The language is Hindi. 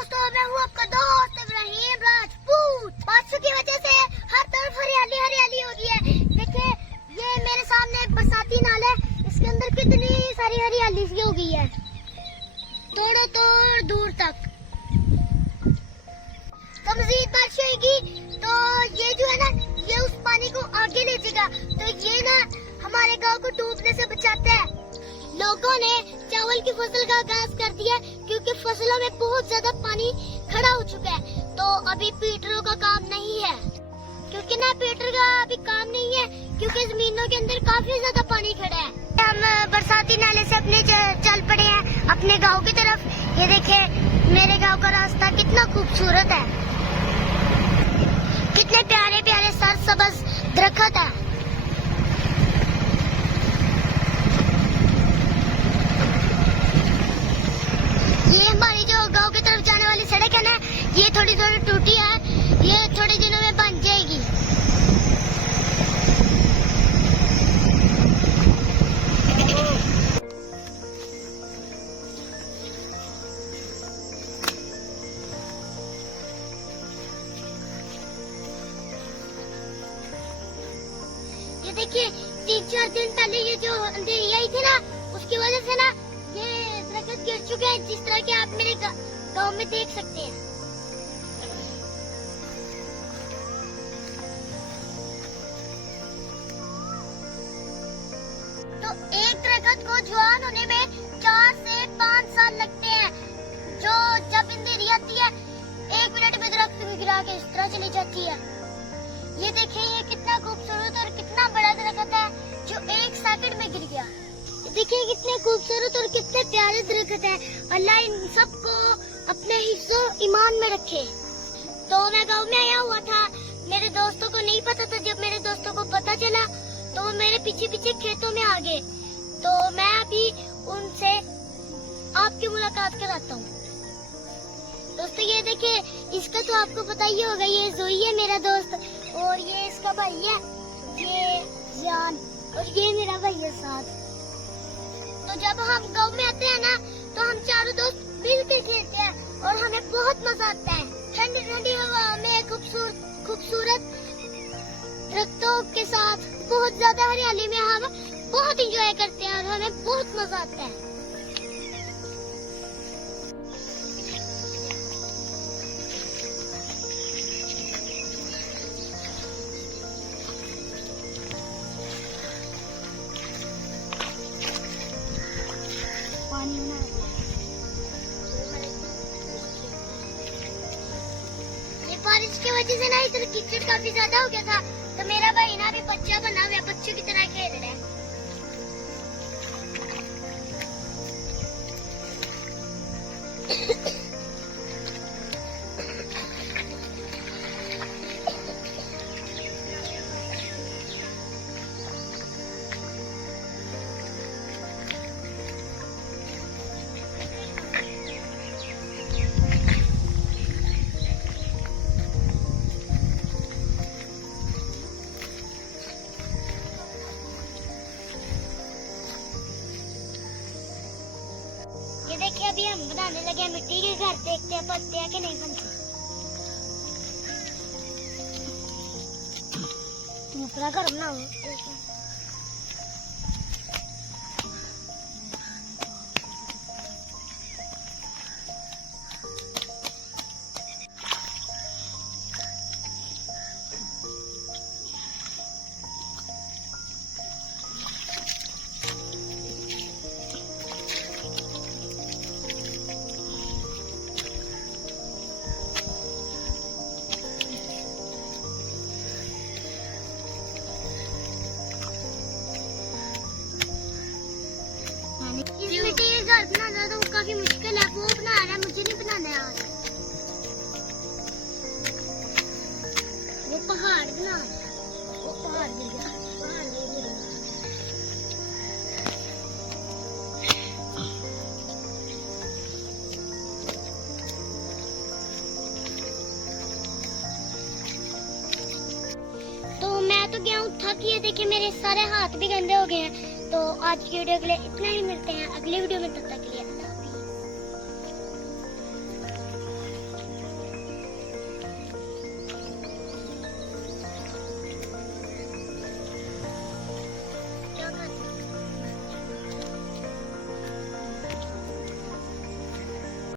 दोस्तों, मैं हूँ आपका दोस्त इब्राहिम राजपूत। बारिश की वजह से हर तरफ हरियाली हरियाली हो गई है। देखिए, ये मेरे सामने बरसाती नाला है, इसके अंदर कितनी सारी हरियाली सी हो गई है, थोड़ा तो दूर तक। तो मजीद बारिश होगी तो ये जो है ना, ये उस पानी को आगे ले जाएगा, तो ये ना हमारे गांव को डूबने से बचाता है। लोगों ने चावल की फसल का आगाज कर दिया क्योंकि फसलों में बहुत ज्यादा पानी खड़ा हो चुका है। तो अभी पीटरों का काम नहीं है, क्योंकि ना पीटर का अभी काम नहीं है, क्योंकि जमीनों के अंदर काफी ज्यादा पानी खड़ा है। हम बरसाती नाले से अपने चल पड़े हैं अपने गांव की तरफ। ये देखे, मेरे गांव का रास्ता कितना खूबसूरत है, कितने प्यारे प्यारे सरसब्ज दरख्त है। ये हमारी जो गांव की तरफ जाने वाली सड़क है ना, ये थोड़ी थोड़ी टूटी है, ये थोड़े दिनों में बन जाएगी। ये देखिए, 3-4 दिन पहले ये जो अंधेरी आई थी ना, उसकी वजह से ना ये दरख्त गिर चुके हैं, जिस तरह के आप मेरे गांव में देख सकते हैं। तो एक दरख्त को जवान होने में 4 से 5 साल लगते हैं। जो जब अंधेरी आती है, 1 मिनट में दरख्त गिरा के इस तरह चली जाती है। ये देखिए, ये कितना खूबसूरत और कितना बड़ा दरख्त है जो 1 सेकंड में गिर गया। देखिए, कितने खूबसूरत और कितने प्यारे दरख्त है। अल्लाह इन सबको अपने हिस्सों ईमान में रखे। तो मैं गांव में आया हुआ था, मेरे दोस्तों को नहीं पता था। जब मेरे दोस्तों को पता चला तो वो मेरे पीछे पीछे खेतों में आ गए। तो मैं अभी उनसे आपकी मुलाकात कराता हूँ। दोस्तों, ये देखिए, इसका तो आपको पता ही होगा, ये जोई है मेरा दोस्त, और ये इसका भाई है, ये जान, और ये मेरा भाई है साथ। तो जब हम गांव में आते हैं ना, तो हम चारों दोस्त मिलकर खेलते हैं और हमें बहुत मजा आता है। ठंडी ठंडी हवा में खूबसूरत दरख्तों के साथ बहुत ज्यादा हरियाली में हम बहुत एंजॉय करते हैं और हमें बहुत मजा आता है। बारिश की वजह से ना इधर कीचड़ काफी ज्यादा हो गया था, तो मेरा भाई ना भी बच्चा बना हुआ, बच्चों की तरह खेल रहा है। ये देखिए, अभी हम बनाने लगे हैं मिट्टी के घर। देखते हैं बनते हैं कि नहीं बनते। दूसरा घर बनाओ। इस मिट्टी के घर बनाना तो काफी मुश्किल है, वो बना रहा है, मुझे नहीं बनाना यार। वो पहाड़ बना रहा है, वो पहाड़ गिर गया, पहाड़ गिर गया। तो मैं तो गया हूँ थक। ये देखिए, मेरे सारे हाथ भी गंदे हो गए हैं। तो आज की वीडियो के लिए इतना ही, मिलते हैं अगली वीडियो में, तब तक